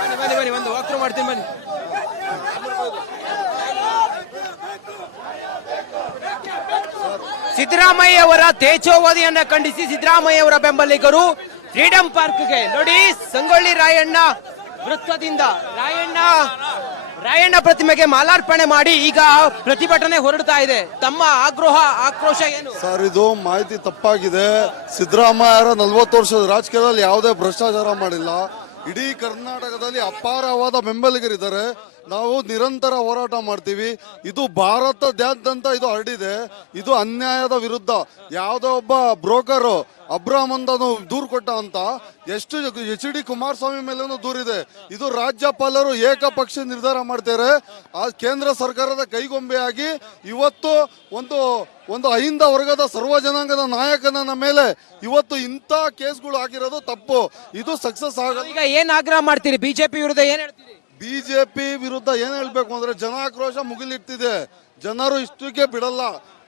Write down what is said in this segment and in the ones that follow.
ಬನ್ನಿ ಬನ್ನಿ ಬನ್ನಿ ಒಂದು ವಾಕ್ರು ಮಾಡ್ತೀನಿ ಬನ್ನಿ. ಸಿದ್ದರಾಮಯ್ಯ ಅವರ ತೇಜೋವಧಿಯನ್ನ ಖಂಡಿಸಿ ಸಿದ್ದರಾಮಯ್ಯ ಅವರ ಬೆಂಬಲಿಗರು ಫ್ರೀಡಂ ಪಾರ್ಕ್ಗೆ ನೋಡಿ ಸಂಗೊಳ್ಳಿ ರಾಯಣ್ಣ ವೃತ್ತದಿಂದ ರಾಯಣ್ಣ ಪ್ರತಿಮೆಗೆ ಮಾಲಾರ್ಪಣೆ ಮಾಡಿ ಈಗ ಪ್ರತಿಭಟನೆ ಹೊರಡ್ತಾ ಇದೆ. ತಮ್ಮ ಆಕ್ರೋಶ ಏನು ಸರ್? ಇದು ಮಾಹಿತಿ ತಪ್ಪಾಗಿದೆ. ಸಿದ್ದರಾಮಯ್ಯ 40 ವರ್ಷದ ರಾಜಕೀಯದಲ್ಲಿ ಯಾವುದೇ ಭ್ರಷ್ಟಾಚಾರ ಮಾಡಿಲ್ಲ. ಇಡೀ ಕರ್ನಾಟಕದಲ್ಲಿ ಅಪಾರವಾದ ಬೆಂಬಲಿಗರಿದ್ದಾರೆ. ನಾವು ನಿರಂತರ ಹೋರಾಟ ಮಾಡ್ತೀವಿ. ಇದು ಭಾರತದಾದ್ಯಂತ ಇದು ಹರಡಿದೆ. ಇದು ಅನ್ಯಾಯದ ವಿರುದ್ಧ. ಯಾವುದೋ ಒಬ್ಬ ಬ್ರೋಕರ್ ಅಬ್ರಾಮ್ ಅಂತ ದೂರು ಕೊಟ್ಟ ಅಂತ ಎಷ್ಟು HD ಕುಮಾರಸ್ವಾಮಿ ಮೇಲೂ ದೂರಿದೆ. ಇದು ರಾಜ್ಯಪಾಲರು ಏಕಪಕ್ಷ ನಿರ್ಧಾರ ಮಾಡ್ತಾರೆ. ಆ ಕೇಂದ್ರ ಸರ್ಕಾರದ ಕೈಗೊಂಬೆಯಾಗಿ ಇವತ್ತು ಒಂದು ಅಹಿಂದ ವರ್ಗದ ಸರ್ವ ಜನಾಂಗದ ನಾಯಕನ ಮೇಲೆ ಇವತ್ತು ಇಂಥ ಕೇಸ್ಗಳು ಆಗಿರೋದು ತಪ್ಪು. ಇದು ಸಕ್ಸಸ್ ಆಗಲ್ಲ. ಈಗ ಏನ್ ಆಗ್ರಹ ಮಾಡ್ತೀರಿ? ಬಿಜೆಪಿ ವಿರುದ್ಧ ಏನ್ ಹೇಳ್ತೀರಿ? ಬಿಜೆಪಿ ವಿರುದ್ಧ ಏನ್ ಹೇಳ್ಬೇಕು ಅಂದ್ರೆ ಜನಾಕ್ರೋಶ ಮುಗಿಲಿಟ್ಟಿದೆ. ಜನರು ಇಷ್ಟಕ್ಕೆ ಬಿಡಲ್ಲ.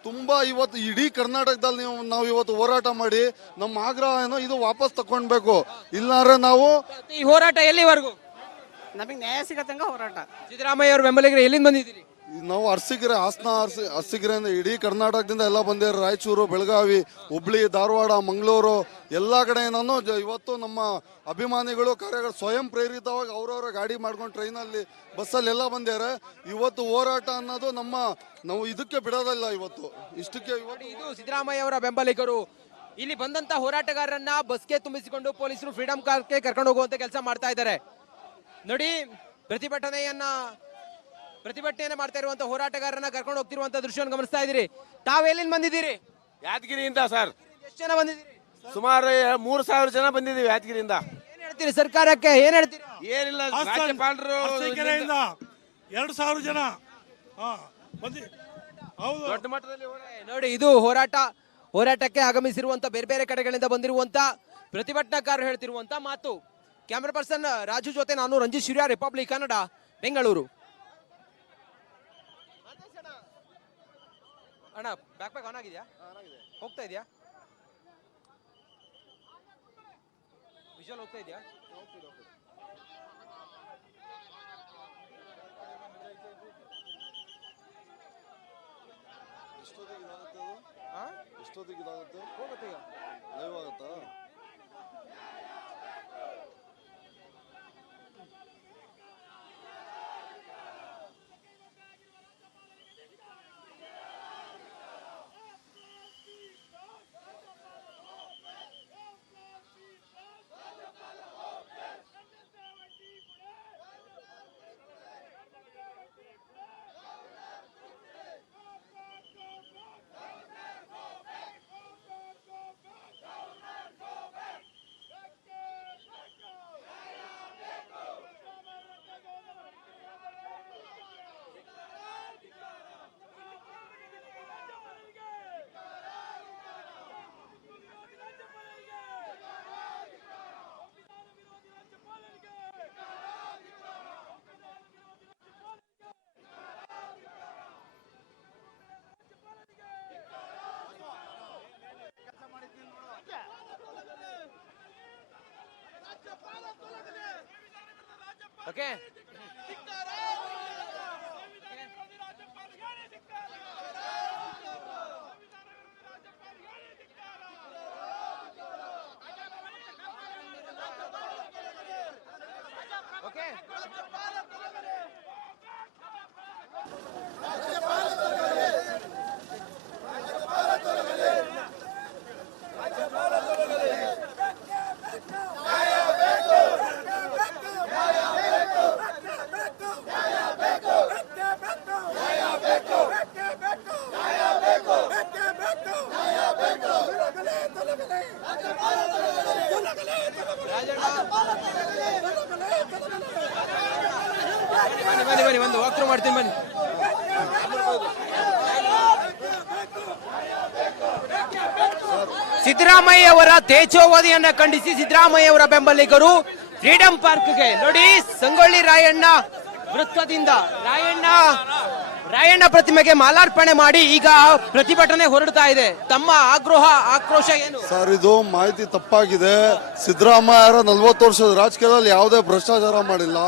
ತುಂಬಾ ಇವತ್ತು ಇಡೀ ಕರ್ನಾಟಕದಲ್ಲಿ ನಾವು ಇವತ್ತು ಹೋರಾಟ ಮಾಡಿ ನಮ್ಮ ಆಗ್ರಹ ಏನೋ ಇದು ವಾಪಸ್ ತಕೊಂಡ್ಬೇಕು. ಇಲ್ಲಾಂದ್ರೆ ನಾವು ಈ ಹೋರಾಟ ಎಲ್ಲಿವರೆಗೂ? ನಮಗೆ ನ್ಯಾಯ ಸಿಗತ್ತಂಗ ಹೋರಾಟ. ಸಿದ್ದರಾಮಯ್ಯ ಅವ್ರ ಬೆಂಬಲಿಗರು ಎಲ್ಲಿಂದ ಬಂದಿದ್ದೀರಿ? ನಾವು ಅರಸೀಕೆರೆ, ಹಾಸನ, ಅರಸೀಕೆರೆಯಿಂದ ಇಡೀ ಕರ್ನಾಟಕದಿಂದ ಎಲ್ಲ ಬಂದಿದ್ದಾರೆ. ರಾಯಚೂರು, ಬೆಳಗಾವಿ, ಹುಬ್ಳಿ, ಧಾರವಾಡ, ಮಂಗಳೂರು ಎಲ್ಲ ಕಡೆ ನಾನು ಇವತ್ತು ನಮ್ಮ ಅಭಿಮಾನಿಗಳು ಕಾರ್ಯಗಳು ಸ್ವಯಂ ಪ್ರೇರಿತವಾಗಿ ಅವರವರ ಗಾಡಿ ಮಾಡ್ಕೊಂಡು ಟ್ರೈನಲ್ಲಿ, ಬಸ್ಸಲ್ಲಿ ಎಲ್ಲ ಬಂದಿದ್ದಾರೆ. ಇವತ್ತು ಹೋರಾಟ ಅನ್ನೋದು ನಾವು ಇದಕ್ಕೆ ಬಿಡೋದಿಲ್ಲ. ಇವತ್ತು ಇಷ್ಟಕ್ಕೆ ಇದು ಸಿದ್ದರಾಮಯ್ಯ ಅವರ ಬೆಂಬಲಿಗರು ಇಲ್ಲಿ ಬಂದಂತ ಹೋರಾಟಗಾರರನ್ನ ಬಸ್ಗೆ ತುಂಬಿಸಿಕೊಂಡು ಪೊಲೀಸರು ಫ್ರೀಡಂ ಪಾರ್ಕ್ಗೆ ಕರ್ಕೊಂಡು ಹೋಗುವಂತ ಕೆಲಸ ಮಾಡ್ತಾ ಇದ್ದಾರೆ. ನೋಡಿ, ಪ್ರತಿಭಟನೆಯನ್ನ ಮಾಡ್ತಾ ಇರುವಂತ ಹೋರಾಟಗಾರರನ್ನ ಕರ್ಕೊಂಡು ಹೋಗ್ತಿರುವಂತ ದೃಶ್ಯವನ್ನು ಗಮನಿಸ್ತಾ ಇದ್ದೀರಿ. ತಾವ್ ಎಲ್ಲಿಂದ ಬಂದಿದ್ದೀರಿ? ಯಾದಗಿರಿಯಿಂದ ಸರ್. ಎಷ್ಟು ಜನ ಬಂದಿದ್ದೀರಿ? ಸುಮಾರು 3000 ಜನ ಬಂದಿದ್ದೀವಿ ಯಾದಗಿರಿಯಿಂದ. ಏನ್ ಹೇಳ್ತೀರಿ ಸರ್ಕಾರಕ್ಕೆ? ಏನ್ ಹೇಳ್ತೀರಿ? ಏನಿಲ್ಲ, ರಾಜ್ಯಪಾಲರು 2000 ಜನ ದೊಡ್ಡ ಮಟ್ಟದಲ್ಲಿ ನೋಡಿ, ಇದು ಹೋರಾಟಕ್ಕೆ ಆಗಮಿಸಿರುವಂತ ಬೇರೆ ಬೇರೆ ಕಡೆಗಳಿಂದ ಬಂದಿರುವಂತ ಪ್ರತಿಭಟನಾಕಾರರು ಹೇಳ್ತಿರುವಂತ ಮಾತು. ಕ್ಯಾಮರಾ ಪರ್ಸನ್ ರಾಜು ಜೊತೆ ನಾನು ರಂಜಿತ್ ಶಿರ್ಯಾ, ರಿಪಬ್ಲಿಕ್ ಕನ್ನಡ, ಬೆಂಗಳೂರು. ಅಣ್ಣ, ಬ್ಯಾಕ್ ಆನ್ ಆಗಿದ್ಯಾ? ಹೋಗ್ತಾ ಇದೆಯಾ? ವಿಜುವಲ್ ಹೋಗ್ತಾ ಇದೆಯಾ? ಎಷ್ಟೊತ್ತಿಗೆ ಇದಾಗುತ್ತೆ? ಹೋಗುತ್ತೆ ಈಗ. ಲೈವ್ ಆಗುತ್ತಾ? Okay, okay. ಬನ್ನಿ ಬನ್ನಿ ಒಂದು ವಾಕ್ರು ಮಾಡ್ತೀನಿ ಬನ್ನಿ. ಸಿದ್ದರಾಮಯ್ಯ ಅವರ ತೇಜೋವಧಿಯನ್ನ ಖಂಡಿಸಿ ಸಿದ್ದರಾಮಯ್ಯ ಅವರ ಬೆಂಬಲಿಗರು ಫ್ರೀಡಂ ಪಾರ್ಕ್ಗೆ ನೋಡಿ ಸಂಗೊಳ್ಳಿ ರಾಯಣ್ಣ ವೃತ್ತದಿಂದ ರಾಯಣ್ಣ ಪ್ರತಿಮೆಗೆ ಮಾಲಾರ್ಪಣೆ ಮಾಡಿ ಈಗ ಪ್ರತಿಭಟನೆ ಹೊರಡ್ತಾ ಇದೆ. ತಮ್ಮ ಆಕ್ರೋಶ ಏನು? ಸರ್, ಇದು ಮಾಹಿತಿ ತಪ್ಪಾಗಿದೆ. ಸಿದ್ದರಾಮಯ್ಯ 40 ವರ್ಷದ ರಾಜಕೀಯದಲ್ಲಿ ಯಾವುದೇ ಭ್ರಷ್ಟಾಚಾರ ಮಾಡಿಲ್ಲ.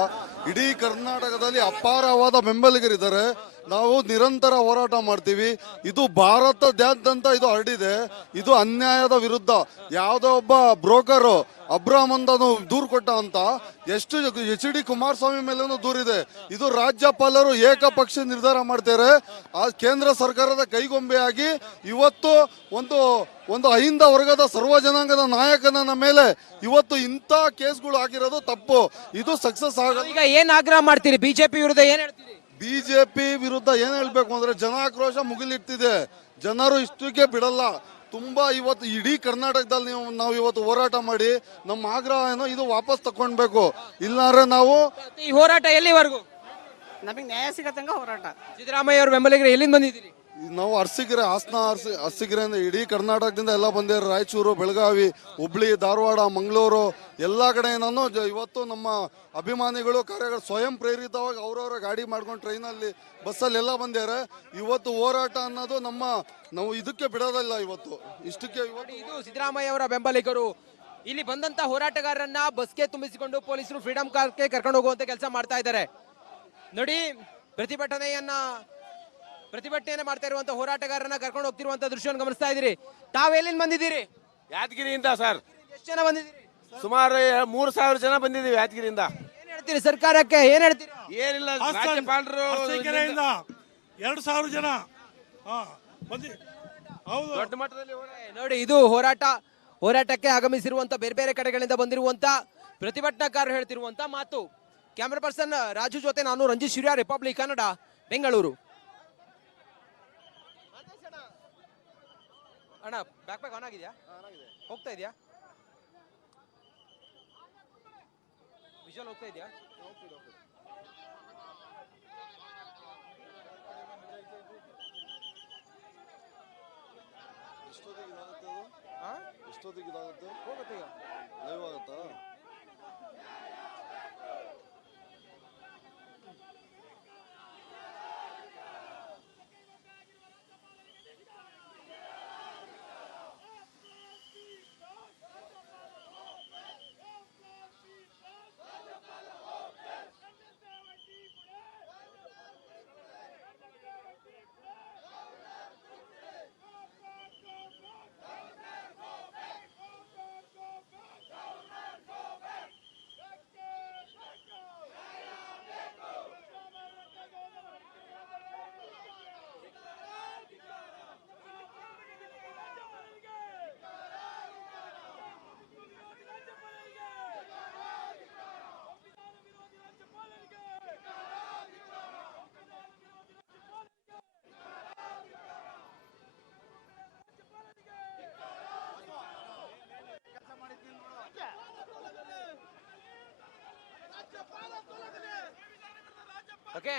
ಇಡೀ ಕರ್ನಾಟಕದಲ್ಲಿ ಅಪಾರವಾದ ಬೆಂಬಲಿಗರಿದ್ದಾರೆ. ನಾವು ನಿರಂತರ ಹೋರಾಟ ಮಾಡ್ತೀವಿ. ಇದು ಭಾರತದಾದ್ಯಂತ ಇದು ಹರಡಿದೆ. ಇದು ಅನ್ಯಾಯದ ವಿರುದ್ಧ. ಯಾವುದೋ ಒಬ್ಬ ಬ್ರೋಕರ್ ಅಬ್ರಾಮ್ ಅಂತ ದೂರು ಕೊಟ್ಟ ಅಂತ ಎಷ್ಟು HD ಕುಮಾರಸ್ವಾಮಿ ಮೇಲೂ ದೂರಿದೆ. ಇದು ರಾಜ್ಯಪಾಲರು ಏಕಪಕ್ಷ ನಿರ್ಧಾರ ಮಾಡ್ತಾರೆ. ಆ ಕೇಂದ್ರ ಸರ್ಕಾರದ ಕೈಗೊಂಬೆಯಾಗಿ ಇವತ್ತು ಒಂದು ಅಹಿಂದ ವರ್ಗದ ಸರ್ವ ಜನಾಂಗದ ನಾಯಕನ ಮೇಲೆ ಇವತ್ತು ಇಂಥ ಕೇಸ್ಗಳು ಆಗಿರೋದು ತಪ್ಪು. ಇದು ಸಕ್ಸಸ್ ಆಗಲ್ಲ. ಈಗ ಏನ್ ಆಗ್ರಹ ಮಾಡ್ತೀರಿ? ಬಿಜೆಪಿ ವಿರುದ್ಧ ಏನ್ ಹೇಳ್ತೀರಿ? ಬಿಜೆಪಿ ವಿರುದ್ಧ ಏನ್ ಹೇಳ್ಬೇಕು ಅಂದ್ರೆ ಜನಾಕ್ರೋಶ ಮುಗಿಲಿಟ್ಟಿದೆ. ಜನರು ಇಷ್ಟಕ್ಕೆ ಬಿಡಲ್ಲ. ತುಂಬಾ ಇವತ್ತು ಇಡೀ ಕರ್ನಾಟಕದಲ್ಲಿ ನಾವು ಇವತ್ತು ಹೋರಾಟ ಮಾಡಿ ನಮ್ಮ ಆಗ್ರಹ ಏನೋ ಇದು ವಾಪಸ್ ತಕೊಂಡ್ಬೇಕು. ಇಲ್ಲಾಂದ್ರೆ ನಾವು ಈ ಹೋರಾಟ ಎಲ್ಲಿವರೆಗೂ? ನಮಗೆ ನ್ಯಾಯ ಸಿಗೋ ತನಕ ಹೋರಾಟ. ಸಿದ್ದರಾಮಯ್ಯ ಅವರ ಬೆಂಬಲಿಗರು ಎಲ್ಲಿಂದ ಬಂದಿದ್ದೀರಿ? ನಾವು ಅರಸೀಕೆರೆ, ಅರಸೀಕೆರೆಯಿಂದ ಇಡೀ ಕರ್ನಾಟಕದಿಂದ ಎಲ್ಲ ಬಂದಿದ್ದಾರೆ. ರಾಯಚೂರು, ಬೆಳಗಾವಿ, ಹುಬ್ಳಿ, ಧಾರವಾಡ, ಮಂಗಳೂರು ಎಲ್ಲ ಕಡೆ ನಾನು ಇವತ್ತು ನಮ್ಮ ಅಭಿಮಾನಿಗಳು ಕಾರ್ಯಗಳು ಸ್ವಯಂ ಪ್ರೇರಿತವಾಗಿ ಅವರವರ ಗಾಡಿ ಮಾಡ್ಕೊಂಡು ಟ್ರೈನಲ್ಲಿ, ಬಸ್ಸಲ್ಲಿ ಎಲ್ಲ ಬಂದಿದ್ದಾರೆ. ಇವತ್ತು ಹೋರಾಟ ಅನ್ನೋದು ನಾವು ಇದಕ್ಕೆ ಬಿಡೋದಿಲ್ಲ. ಇವತ್ತು ಇಷ್ಟಕ್ಕೆ ಇದು ಸಿದ್ದರಾಮಯ್ಯ ಅವರ ಬೆಂಬಲಿಗರು ಇಲ್ಲಿ ಬಂದಂತ ಹೋರಾಟಗಾರರನ್ನ ಬಸ್ಗೆ ತುಂಬಿಸಿಕೊಂಡು ಪೊಲೀಸರು ಫ್ರೀಡಂ ಪಾರ್ಕ್ಗೆ ಕರ್ಕೊಂಡು ಹೋಗುವಂತ ಕೆಲಸ ಮಾಡ್ತಾ ಇದ್ದಾರೆ. ನೋಡಿ, ಪ್ರತಿಭಟನೆಯನ್ನ ಮಾಡ್ತಾ ಇರುವಂತ ಹೋರಾಟಗಾರರನ್ನ ಕರ್ಕೊಂಡು ಹೋಗ್ತಿರುವಂತ ದೃಶ್ಯವನ್ನು ಗಮನಿಸ್ತಾ ಇದ್ದೀರಿ. ತಾವೆಲ್ಲಿಂದ ಬಂದಿದ್ದೀರಿ? ಯಾದಗಿರಿಯಿಂದ ಸರ್. ಎಷ್ಟು ಜನ ಬಂದಿದ್ದೀರಿ? ಸುಮಾರು 3000 ಜನ ಬಂದಿದ್ದೀವಿ ಯಾದಗಿರಿಯಿಂದ. ಏನ್ ಹೇಳ್ತೀರಿ ಸರ್ಕಾರಕ್ಕೆ? ಏನ್ ಹೇಳ್ತೀರಿ? ಏನಿಲ್ಲ, ರಾಜ್ಯಪಾಲರು ಅರಸೀಕೆರೆಯಿಂದ 2000 ಜನ ಹೌದು. ದೊಡ್ಡ ಮಟ್ಟದಲ್ಲಿ ನೋಡಿ, ಇದು ಹೋರಾಟಕ್ಕೆ ಆಗಮಿಸಿರುವಂತ ಬೇರೆ ಕಡೆಗಳಿಂದ ಬಂದಿರುವಂತ ಪ್ರತಿಭಟನಾಕಾರರು ಹೇಳ್ತಿರುವಂತ ಮಾತು. ಕ್ಯಾಮರಾ ಪರ್ಸನ್ ರಾಜು ಜೊತೆ ನಾನು ರಂಜಿತ್ ಶಿರ್ಯಾ, ರಿಪಬ್ಲಿಕ್ ಕನ್ನಡ, ಬೆಂಗಳೂರು. ಅಣ್ಣ, ಬ್ಯಾಕ್ ಆನ್ ಆಗಿದ್ಯಾ? ಹೋಗ್ತಾ ಇದೆಯಾ? ವಿಜುವಲ್ ಹೋಗ್ತಾ ಇದೆಯಾ? ಎಷ್ಟೊತ್ತಿಗೆ ಇದಾಗುತ್ತೆ? ಹೋಗುತ್ತೆ ಈಗ. ಲೈವ್ ಆಗುತ್ತಾ? Okay,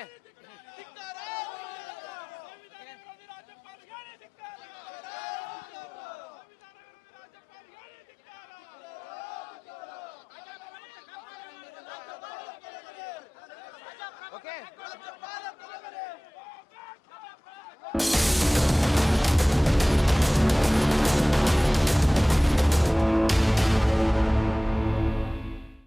okay.